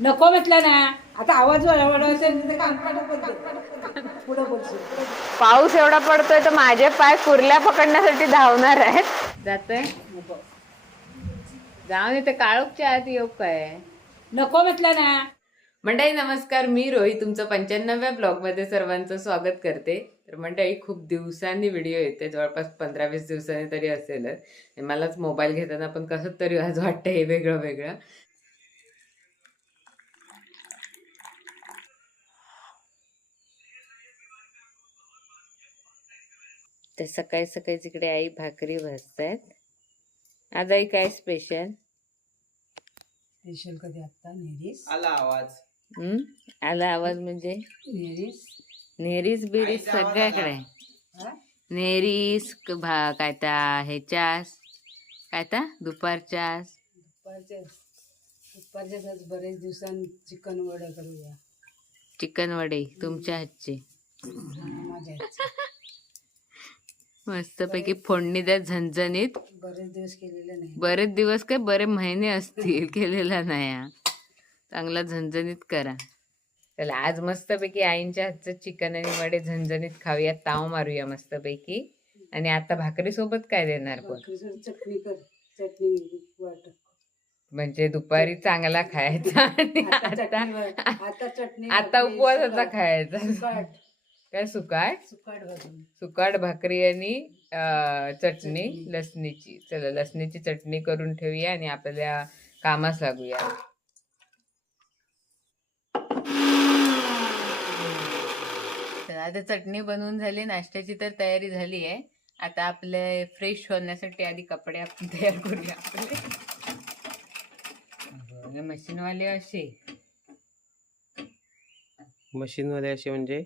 नको म्हटलं ना. आता आवाज वाढवायचा पुढे बोलशील. पाऊस एवढा पडतोय तर माझे पाय कुर्ल्या पकडण्यासाठी धावणार आहेत. जातोय जाऊन येते काळोखच्या आत येऊ काय. नको म्हटलं ना. मंडळी नमस्कार, मी रोही तुमचं 95व्या ब्लॉग मध्ये सर्वांचं स्वागत करते. तर मंडळी खूप दिवसांनी व्हिडिओ येते, जवळपास 15-20 दिवसांनी तरी असेलच. मलाच मोबाईल घेताना पण कसं तरी आज वाटतं हे वेगळं वेगळं. तर सकाळी सकाळी तिकडे आई भाकरी भाजतायत. आज आई काय स्पेशल? स्पेशल कधी आता नेरीस आला आवाज. आला आवाज म्हणजे नेरीस नेरीस बिरीस सगळ्याकडे. नेरीस काय ता ह्याच्यास काय ता दुपारच्यास दुपारच्याच आज बरेच दिवसांनी चिकन वडे करूया. चिकन वडे तुमच्या हातचे माझ्या हातचं. मस्तपैकी फोडणी द्या झणझणीत. बरेच दिवस केलेले नाही. बरेच दिवस काय बरे महिने असतील केलेला नाही हा. चांगला झणझणीत करा. चला आज मस्तपैकी आईंच्या हातचं चिकन आणि वडे झणझणीत खाऊया, ताव मारूया मस्तपैकी. आणि आता भाकरी सोबत काय देणार पण? चटणी कर. चटणी वाट म्हणजे दुपारी चांगला खायचा आणि आता चटणी आता उपवासाचा खायचा. काय सुकाट सुकाट भाजून सुकाट भाकरी आणि चटणी लसणीची. चला लसणीची चटणी करून ठेवूया आणि आपल्या कामास लागूया. तर आता चटणी बनवून झाली, नाश्त्याची तर तयारी झाली आहे. आता आपले फ्रेश होण्यासाठी आधी कपडे आपण तयार करूया. आपले मशीनवाले असे मशीनमध्ये असे म्हणजे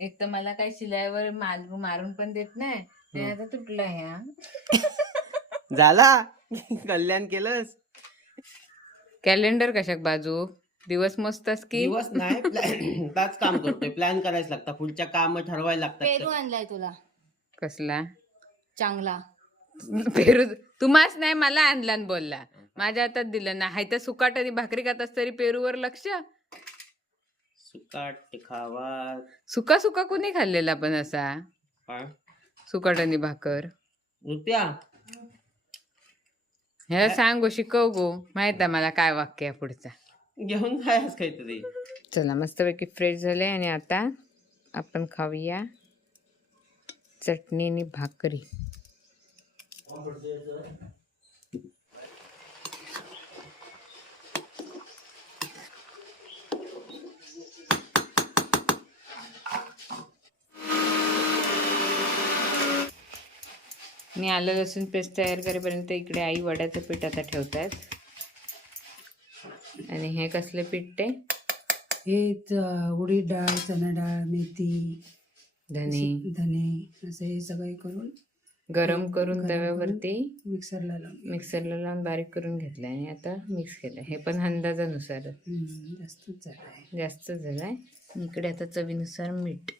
एक तर मला काही शिलाईवर मारून पण देत नाही. ते आता तुटलं ह्या झाला. कल्याण केलंस. कॅलेंडर कशाक बाजू दिवस मस्तच की दिवस नाही ताच काम करतोय. प्लॅन करायला लागतं, पुढच्या काम ठरवायला पेरू लागतात. आणलाय तुला कसला चांगला. पेरू तुम्हाच नाही मला आणला न बोलला. माझ्या हातात दिलं ना. हाय तर सुकाट आणि भाकरी खातास तरी पेरूवर लक्ष. सुकाट ते खावा. सुका सुका कुणी खाल्लेला पण असा काय सुकाट आणि भाकर? रुपया ह्याला सांगू शिकव गो. माहित आहे मला काय वाक्य आहे पुढचा. घेऊन खायच काहीतरी. चला मस्तपैकी फ्रेश झाले आणि आता आपण खाऊया चटणी आणि भाकरी. मी आलं लसूण पेस्ट तयार करेपर्यंत इकडे आई वड्याचं पीठ आता ठेवतायत. आणि हे कसले पीठ ते? हे उडीद डाळ, चणा डाळ, मेथी, धने असं हे सगळे करून गरम करून तव्यावरती मिक्सरला लावून बारीक करून घेतलं आणि आता मिक्स केलं. हे पण अंदाजानुसार जास्तच झालं. जास्त झालाय. इकडे आता चवीनुसार मीठ.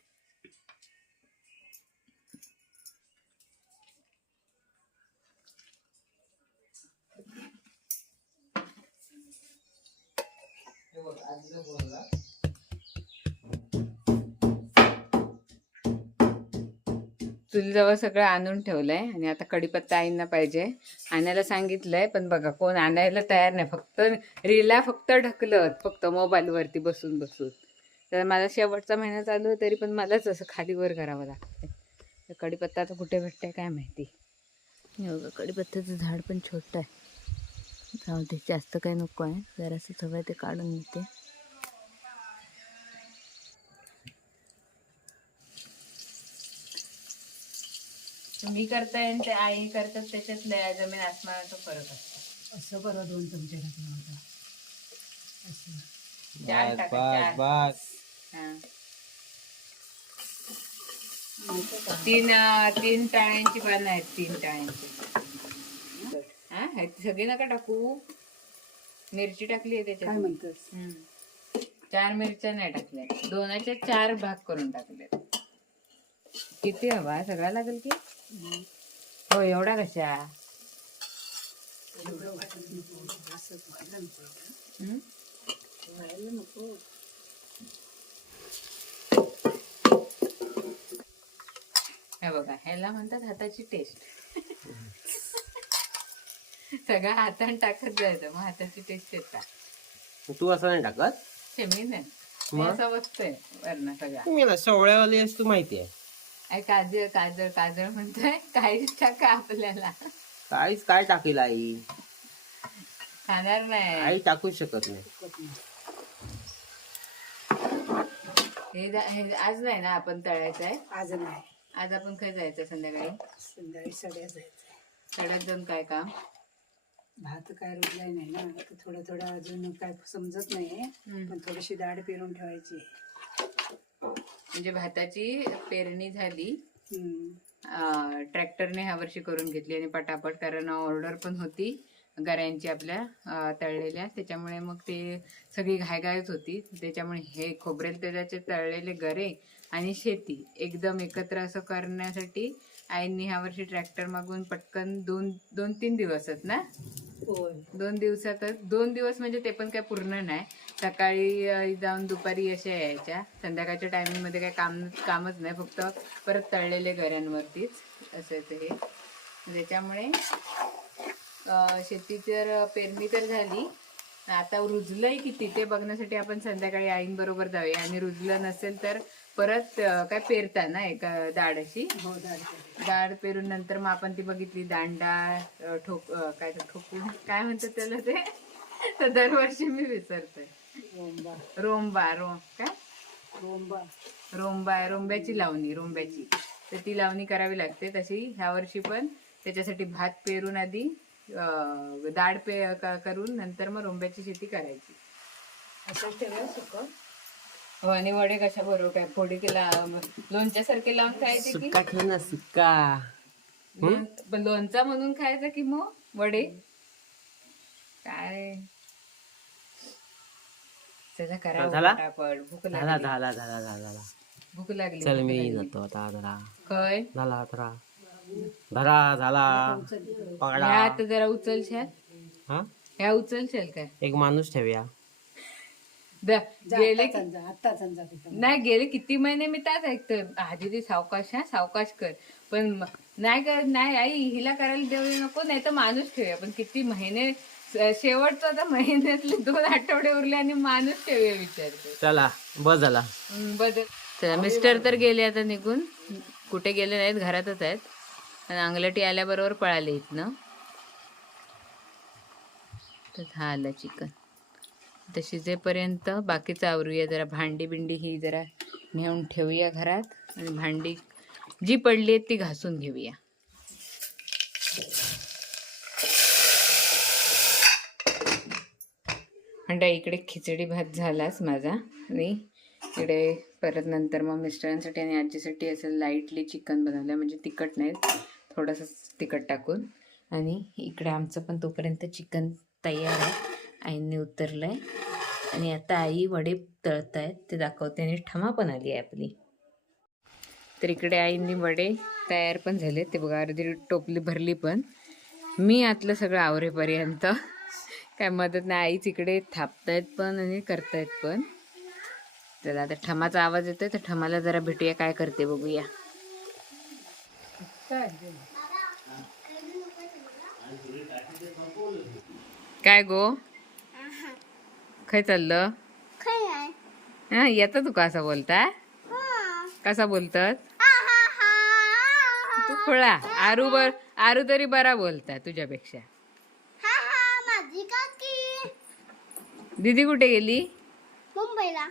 चुलीजवळ सगळं आणून ठेवलंय आणि आता कढीपत्ता आईंना पाहिजे. आणायला सांगितलंय पण बघा कोण आणायला तयार नाही. फक्त रीला फक्त ढकलत फक्त मोबाईलवरती बसून बसून. तर मला शेवटचा महिना चालू आहे तरी पण मलाच असं खाली वर करावं लागतं. तर कढीपत्ता आता कुठे भेटतंय काय माहिती. हे बघा कढीपत्त्याचं झाड पण छोटं आहे. जाऊ दे जास्त काही नको आहे. जरासं हवं ते काढून घेते. तुम्ही करताय आणि ते आई करतात त्याच्यात जमीन आसमानाचा फरक असतो. असं बरं 2 चमचे टाकलं होता. असं 4 टाका 4. बस हां 3 टाळ्यांची पानं आहेत. 3 टाळ्यांची. हा सगळी नका टाकू. मिरची टाकली आहे काय त्याच्यात. म्हणतोस? 4 मिरच्या नाही टाकल्या. 2चे 4 भाग करून टाकले. किती हवा? सगळा लागेल की? हो एवढा कशा? एवढं वाटत नको असंच व्हायला नको हम्म? व्हायला नको. हे बघा ह्याला म्हणतात हाताची टेस्ट. सगळं हाताने टाकत जायचं मग हाताची टेस्ट येतात. तू असं नाही टाकत? मी नाही मग? असं बसतंय वरण सगळा. मी ना सवळ्यावाली आहेस तू माहिती आहे. आई काजळ काजळ काजळ म्हणताय काहीच टाका आपल्याला. काहीच काय टाकेल आई? खाणार नाही. आई टाकूच शकत नाही. हे आज नाही ना आपण तळायचं आहे. आज नाही, आज आपण काय जायचं संध्याकाळी? संध्याकाळी सगळ्या जायचं. सगळ्यात जाऊन काय काम? भात काय रुजलाय नाही ना, आता थोडं थोडं अजून काय समजत नाही, पण थोडीशी डाळ पेरून ठेवायची. म्हणजे भाताची पेरणी झाली. हम्म. ट्रॅक्टरने ह्या वर्षी करून घेतली आणि पटापट, कारण ऑर्डर पण होती गऱ्यांची आपल्या तळलेल्या, त्याच्यामुळे मग ते सगळी घायघायच होती. त्याच्यामुळे हे खोबरेल तेलाचे तळलेले गरे आणि शेती एकदम एकत्र असं करण्यासाठी आईंनी ह्या वर्षी ट्रॅक्टर मागून पटकन 2-3 दिवसच ना, होय. 2 दिवसातच, 2 दिवस म्हणजे ते पण काय पूर्ण नाही. सकाळी जाऊन दुपारी अशा यायच्या, संध्याकाळच्या टायमिंगमध्ये काय कामच नाही, फक्त परत तळलेले गऱ्यांवरतीच असायचं हे. त्याच्यामुळे शेती तर पेरणी तर झाली, आता रुजलंय किती ते बघण्यासाठी आपण संध्याकाळी आईंबरोबर जाऊया. आणि रुजलं नसेल तर परत काय पेरता ना एक डाळ अशी, हो, डाळ पेरून. डाळ पेरून नंतर मग आपण ती बघितली दांडा काय ठोकून काय म्हणतात त्याला ते, तर दरवर्षी मी विसरते. रोंबा. काय रोंबा. रोंब्याची लावणी, रोंब्याची, तर ती लावणी करावी लागते. तशी ह्या वर्षी पण त्याच्यासाठी भात पेरून आधी डाळ करून नंतर मग रोंब्याची शेती करायची. असं ठेवा सुकं. हो, आणि वडे कशा बरोबर काय फोडी केला लोणच्या सारखे लावून खायचे की सुक्का ठेव ना, सुक्का. लोणचा म्हणून खायचा की मग वडे काय. चला करा झाला? पटापट, भूक झाला लागली. झाला झाला झाला. भूक लागली. चल मी जातो आता. धरा काय झाला, धरा झाला. पकडा. ह्या आता जरा उचलशाल, हा, ह्या उचलशाल काय? एक माणूस ठेवूया. गेले आत्ता समजा तिथं. नाही, गेले किती महिने मी त्याच ऐकतोय, आधी ती सावकाश कर, पण नाही आई हिला करायला देऊ नको, नाही तर माणूस ठेवूया. पण किती महिने, शेवटचं आता महिन्यातले 2 आठवडे उरले आणि माणूस ठेवूया विचारते. चला बस झाला. बदल. चला, मिस्टर तर गेले आता निघून, कुठे गेले नाहीत, घरातच आहेत. आणि अंगलटी आल्याबरोबर पळाले इथनं. तर हा आलं चिकन. तर शिजेपर्यंत बाकीचं आवरूया. जरा भांडी बिंडी ही जरा नेऊन ठेवूया घरात, आणि भांडी जी पडली आहेत ती घासून घेऊया. अंडा इकडे खिचडी भात झालाच माझा, आणि इकडे परत नंतर मग मिस्टरांसाठी आणि आजीसाठी असं लाईटली चिकन बनवलं, म्हणजे तिखट नाही, थोडंसं तिखट टाकून. आणि इकडे आमचं पण तोपर्यंत चिकन तयार आहे, आईंनी उतरलं आहे. आणि आता आई वडे तळत आहेत ते दाखवते, आणि ठमा पण आली आहे आपली. तर इकडे आईंनी वडे तयार पण झाले, ते बघा अर्धी टोपली भरली. पण मी आतलं सगळं आवरेपर्यंत काय मदत नाही, आईच इकडे थापतायत पण आणि करतायत पण. चला आता ठमाचा आवाज येतोय, तर ठमाला जरा भेटूया काय करते बघूया. काय गो, काय चाललं? हा, येतं तू कसा बोलता? कसा बोलतात तू? खोळा. आरू तरी बरा बोलता तुझ्यापेक्षा. दीदी कुठे गेली? मुंबईला.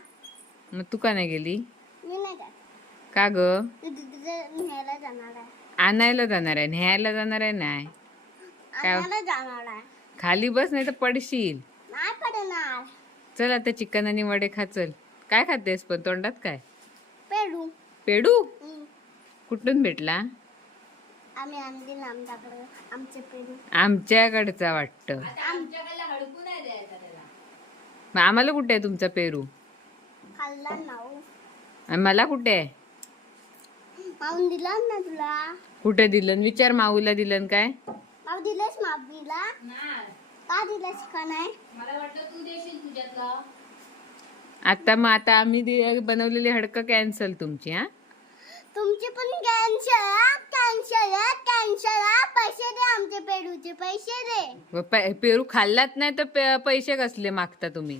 मग तू का नाही गेली? मी नाही जात. का ग? न्यायला जाणार आहे. आणायला जाणार आहे, न्यायला जाणार आहे? नाही काय, आणायला जाणार आहे. खाली बस नाही तर पडशील. नाही पडणार. चल आता चिकन आणि वडे खा. चल, काय खातेस पण तोंडात काय? पेरू. पेडू कुठून भेटला? आम्ही आणली आमच्याकडे. आमचे पेरू आमच्याकडचा वाटतं. मग आम्हाला कुठे आहे तुमचा पेरू? खाल्ला नाऊ. आणि मला कुठे आहे? माऊन दिला ना तुला. कुठे दिलं? विचार, माऊला दिलं काय? माप दिलेस मापीला का दिलेस का नाही आता आम्ही बनवलेली हडकं कॅन्सल तुमची. हा तुमचे पण कॅन्सल पैसे दे आमचे पेरूचे पैसे दे. पेरू खाल्लात नाही तर पैसे कसले मागता तुम्ही.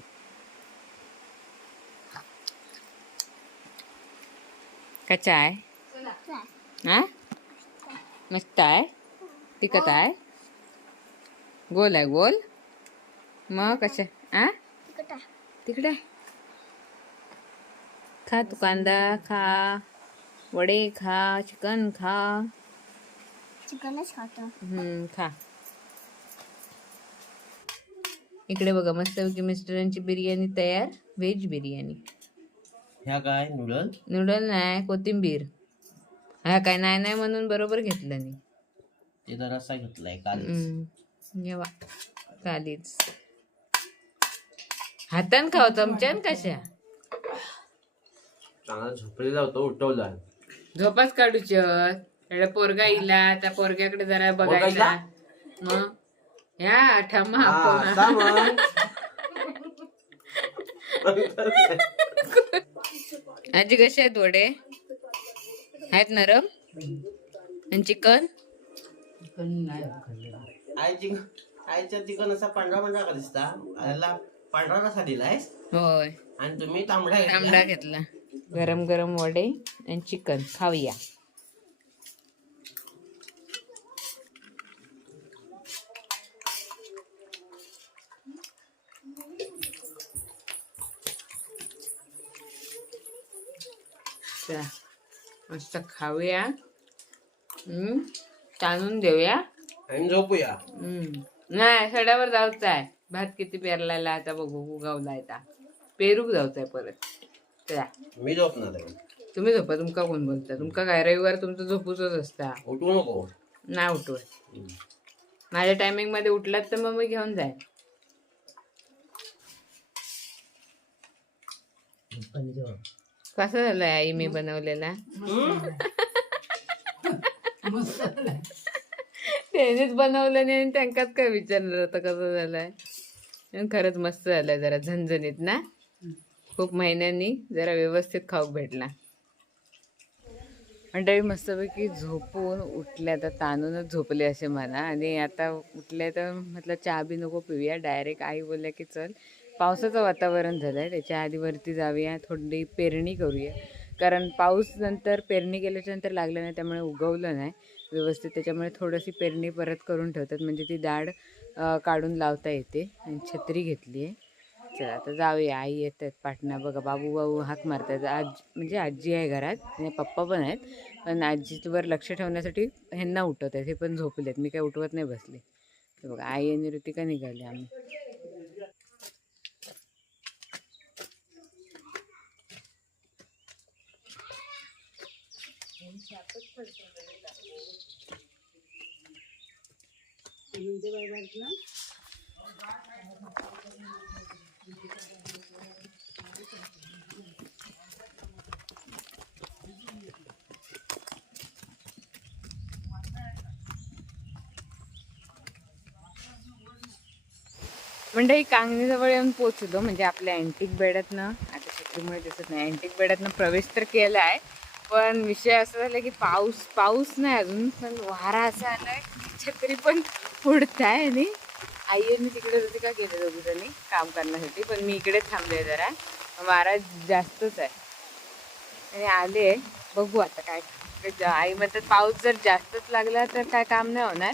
कच्चा आहे हा मस्त आहे. तिखट आहे गोल आहे गोल. मग कशा आ तिकडे खा तू कांदा खा वडे खा चिकन खा. चिकनच खातो. खा. इकडे बघा मस्त मिस्टरांची बिर्याणी तयार. व्हेज बिर्याणी. ह्या काय नूडल नूडल नाही कोथिंबीर. हा काय नाही म्हणून बरोबर घेतलं नाही. ते जरा रस्सा घेतलाय काल. जेवा कालीच हातान खाव चमच्यान कशा. चांगला झोपलेला होतो उठवला. झोपाच काढूच्या पोरगा इला त्या पोरग्याकडे जरा बघायला. मग ह्या ठमा आजी कसे आहेत वडे आहेत नरम आणि चिकन. आईच्या चिकन असा पांढरा पांढरा का दिसता. याला पांढरा कसा दिलायस. होय आणि तुम्ही तांबडा तांबडा घेतला. गरम गरम वडे आणि चिकन खाऊया. मस्त खाऊया. ताणून देऊया आणि झोपूया. नाही सड्यावर जाऊच आहे. भात किती पेरलायला आता बघू उगावला आता. पेरूक जाऊच आहे परत. मी झोपणार आहे. तुम्ही झोपा. तुमका कोण बोलता. तुमका काय रविवार तुमचं झोपूच असता. उठवू नको. नाही उठवत. माझ्या टायमिंग मध्ये उठलात तर मग मी घेऊन जाय. कसं झालंय आई मी बनवलेला. त्यानेच बनवलं नाही आणि त्यांकाच काय विचारणार होतं कसं झालंय. खरंच मस्त झालंय. जरा झणझणीत ना. खूप महिन्यांनी जरा व्यवस्थित खाऊ भेटला. मंडळी मस्तपैकी झोपून उठल्या. आता ताणूनच झोपले असे म्हणा. आणि आता उठले तर म्हटलं चहा बी नको पिऊया. डायरेक्ट आई बोलल्या की चल पावसाचं वातावरण झालं आहे त्याच्या आधी वरती जाऊया थोडी पेरणी करूया. कारण पाऊस नंतर पेरणी केल्याच्या नंतर लागलं नाही त्यामुळे उगवलं नाही व्यवस्थित. त्याच्यामुळे थोडीशी पेरणी परत करून ठेवतात म्हणजे ती दाढ काढून लावता येते. आणि छत्री घेतली आहे. चला आता जाऊया. आई येत आहेत पाटणा. बघा बाबू हाक मारतात. म्हणजे आजी आहे घरात आणि पप्पा पण आहेत. पण आजीवर लक्ष ठेवण्यासाठी ह्यांना उठवत आहेत. हे पण झोपलेत. मी काय उठवत नाही बसले. बघा आई आणि ऋतिका निघाली. आम्ही म्हणजे कांगणीजवळ येऊन पोचलो. म्हणजे आपल्या अँटिक बेडातनं आता छत्रीमुळे दिसत नाही. अँटिक बेडातनं प्रवेश तर केला आहे पण विषय असा झाला की पाऊस नाही अजून पण वारा असा आलाय छत्री पण उडत आहे. आणि आईने तिकडे होती का गेले दोघी जणी काम करण्यासाठी. पण मी इकडे थांबले जरा. वारा जास्तच आहे आणि आले. बघू आता काय. आई म्हणतात पाऊस जर जास्तच लागला तर काय काम नाही होणार.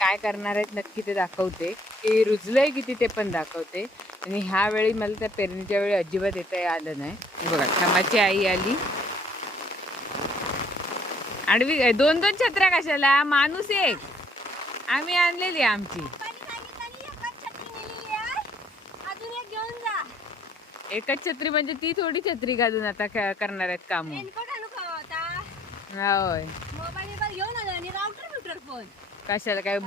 काय करणार आहेत नक्की ते दाखवते. की रुजलंय किती ते पण दाखवते. आणि ह्या वेळी मला त्या पेरणीच्या वेळी अजिबात येता आलं नाही. बघा ठमाची आई आली. आडवी 2-2 छत्र्या कशाला. माणूस एक आम्ही आणलेली आमची. एकच छत्री म्हणजे ती थोडी छत्री घालून आता करणार आहेत काम. होय कशाला काय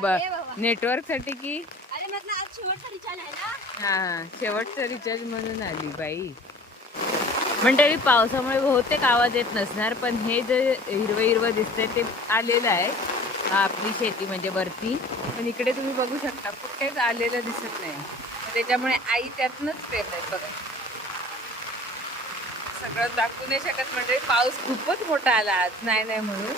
नेटवर्क साठी की हा शेवटचा रिचार्ज म्हणून आली बाई. मंडळी पावसामुळे बहुतेक आवाज येत नसणार पण हे जे हिरवं हिरवं दिसतंय ते आलेलं आहे. हा आपली शेती म्हणजे वरती, पण इकडे तुम्ही बघू शकता कुठेच आलेलं दिसत नाही. त्याच्यामुळे आई त्यातनंच पेरलंय बघा. सगळं दाखवू नाही शकत म्हणजे पाऊस खूपच मोठा आला आज, नाही नाही म्हणून.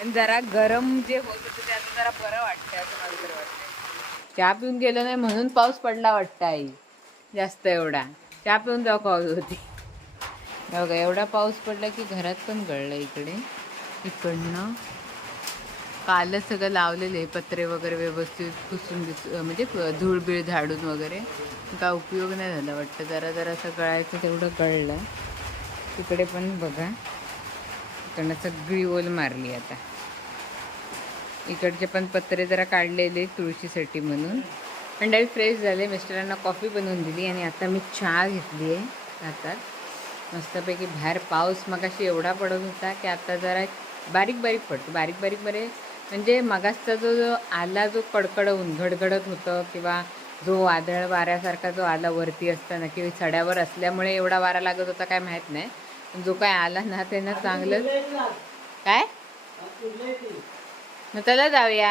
आणि जरा गरम जे होत होतं त्यात जरा बरं वाटतंय असं मला तरी वाटतंय. चहा पिऊन गेलो नाही म्हणून पाऊस पडला वाटतं आई जास्त एवढा. चहा पिऊन जाऊ पाऊस होती बघा. एवढा पाऊस पडला की घरात पण गळलं इकडे. इकडनं कालच सगळं लावलेले पत्रे वगैरे व्यवस्थित पुसून म्हणजे धूळबीळ झाडून वगैरे काय उपयोग नाही झाला वाटतं. जरा जरा असं गळायचं तेवढं गळलं. तिकडे पण बघा इकडनं सगळी ओल मारली. आता इकडचे पण पत्रे जरा काढलेले तुळशीसाठी म्हणून. पण डायरेक्ट फ्रेश झाले. मिस्टरांना कॉफी बनवून दिली आणि आता मी चहा घेतली आहे हातात मस्तपैकी. बाहेर पाऊस मगाशी एवढा पडत होता की आता जरा बारीक बारीक पडतो. बारीक बारीक बरे म्हणजे मगासचा जो आला, जो कडकडवून घडघडत होतं किंवा जो वादळ वाऱ्यासारखा जो आला वरती असताना किंवा सड्यावर असल्यामुळे एवढा वारा लागत होता काय माहीत नाही. पण जो काय आला ना ते ना चांगलं. काय मग चला जाऊया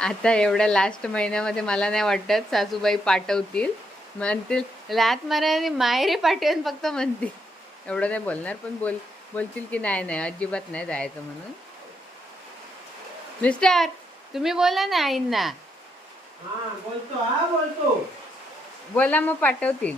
आता. एवढ्या लास्ट महिन्यामध्ये मला नाही वाटत सासूबाई पाठवतील. म्हणतील लात मारायला माहेरी पाठवेन फक्त म्हणतील. एवढं नाही बोलणार पण बोलतील की नाही नाही अजिबात नाही जायचं म्हणून. मिस्टर तुम्ही बोला ना आईंना. बोला मग पाठवतील.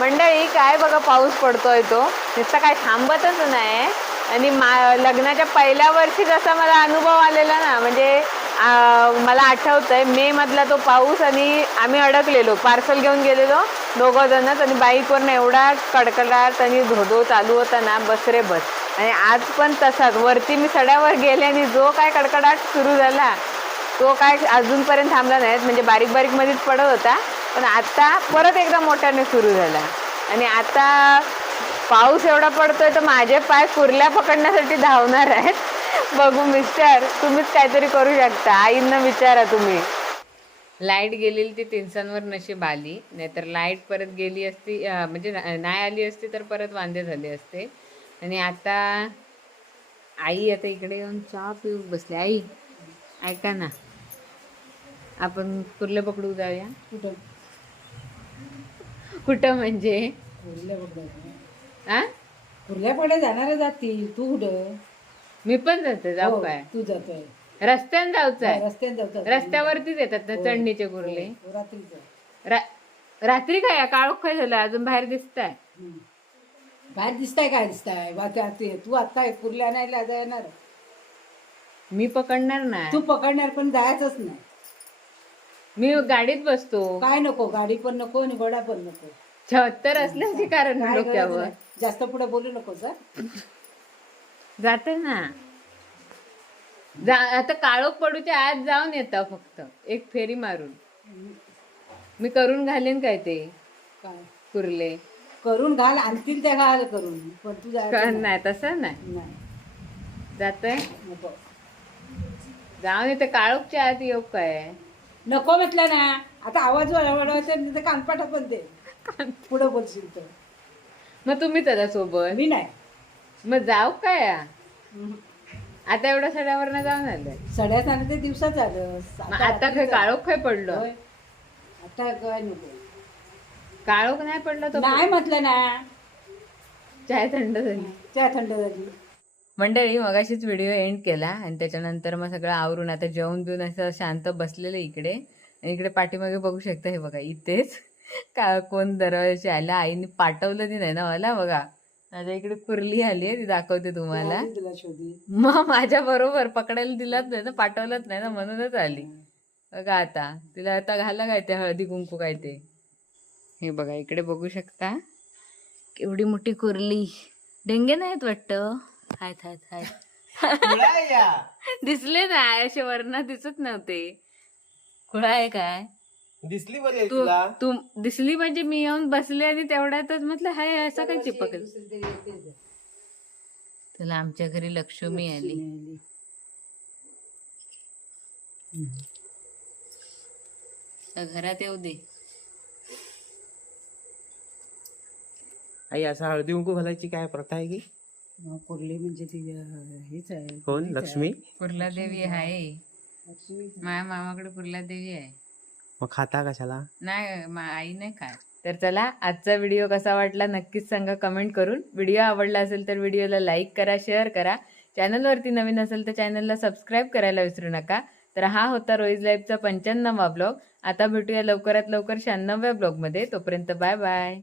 मंडळी काय बघा पाऊस पडतोय तो नुसता काय थांबतच नाही. आणि लग्नाच्या पहिल्या वर्षी जसा मला अनुभव आलेला ना म्हणजे मला आठवतंय मे मधला तो पाऊस. आणि आम्ही अडकलेलो पार्सल घेऊन गेलेलो दोघं जणच आणि बाईकवरनं एवढा कडकडाट आणि धोधो चालू होता ना बस रे बस. आणि आज पण तसाच वरती मी सड्यावर गेले आणि जो काय कडकडाट सुरू झाला तो काय अजूनपर्यंत थांबला नाही. म्हणजे बारीक बारीक मध्येच पडत होता पण आता परत एकदा मोठ्याने सुरू झाला. आणि आता पाऊस एवढा पडतोय तर माझे पाय कुर्ल्या पकडण्यासाठी धावणार आहेत. बघू मिस्टर तुम्हीच काहीतरी करू शकता. आईंना विचारा तुम्ही. लाईट गेलेली ती तिनसांवर नशीब आली, नाहीतर लाईट परत गेली असती म्हणजे नाही आली असती तर परत वांदे झाले असते. आणि आता आई आता इकडे येऊन चहा पिऊ बसली. आई ऐका ना आपण कुर्ले पकडू जाऊया. कुठं कुठं म्हणजे आ कुर्ल्या पडे जाणार जातील. तू कुठं? मी पण जाते. जाऊ काय? तू जातोय रस्त्याने जाऊचं आहे. रस्त्याने जाऊ. रस्त्यावरतीच येतात ना चढणीचे कुर्ले. रात्रीचं रात्री काय काळोख काय झालं अजून बाहेर दिसताय? बाहेर दिसताय काय दिसताय? तू आता कुर्ल्या आणायला जाणार. मी पकडणार ना. तू पकडणार पण जायचंच नाही. मी गाडीत बसतो. काय नको गाडी पण नको आणि घोडा पण नको. 76 असल्याची कारण काय गरज डोक्यावर. नाही. जास्त पुढे बोलू नको सर. जाते ना. आता काळोख पडूच्या आत जाऊन येतं फक्त एक फेरी मारून. मी करून घालेन काय ते काय कुर्ले करून घाल आणतील त्या घाल करून. पण तू जायचं नाही तसं नाही. जातय नको. जाऊन येते काळोखच्या आत येऊ काय? नको म्हटलं ना. आता आवाज वाढवायचा तिथे कानपाटा पण दे. पुढे बोलशील तर मग तुम्ही त्याला सोबत. मी नाही. मग जाऊ काय? आता एवढ्या सड्यावर ना जाऊन आलंय. सड्यात आलं ते दिवसात आलं. मग आता काय काळोख काय पडलं? आता काय नको. काळोख नाही पडलं तर नाही म्हटलं ना. चाय थंड झाली. चहा थंड झाली. मंडळी मगाशीच व्हिडिओ एंड केला आणि त्याच्यानंतर मग सगळं आवरून आता जेवण बिवून असं शांत बसलेलं इकडे. आणि इकडे पाठीमागे बघू शकता हे बघा इथेच का कोण दरवाजाशी आला. आईने पाठवलं ती नाही ना मला. बघा माझ्या इकडे कुर्ली आली आहे ती दाखवते तुम्हाला. मग माझ्या बरोबर पकडायला दिलाच नाही ना पाठवलंच नाही ना म्हणूनच आली. बघा आता तिला आता घाला काय ते हळदी कुंकू काय ते. हे बघा इकडे बघू शकता केवढी मोठी कुर्ली. डेंगे नाहीत वाटतं. हाय हाय हाय दिसले नाही असे वरना दिसत नव्हते. खुळा आहे काय? दिसली बरी तू दिसली म्हणजे मी येऊन बसले आणि तेवढ्यातच म्हटलं हाय असं काय चिपकल. चला आमच्या घरी लक्ष्मी आली. तर घरात येऊ दे. आई असं हळदी कुंकू घालायची काय प्रथा आहे की कुर्ली म्हणजे ती हेच आहे. कोण लक्ष्मी कुर्ला देवी आहे. लक्ष्मीच आहे. माझ्या मामाकडे कुर्ला देवी आहे. मग खाता कशाला नाही आई नाही काय. तर चला आजचा व्हिडिओ कसा वाटला नक्कीच सांगा कमेंट करून. व्हिडिओ आवडला असेल तर व्हिडिओला लाईक करा, शेअर करा. चॅनलवरती नवीन असेल तर चॅनलला सबस्क्राईब करायला विसरू नका. तर हा होता रोईज लाईफचा 95वा ब्लॉग. आता भेटूया लवकरात लवकर 96व्या ब्लॉगमध्ये. तोपर्यंत बाय बाय.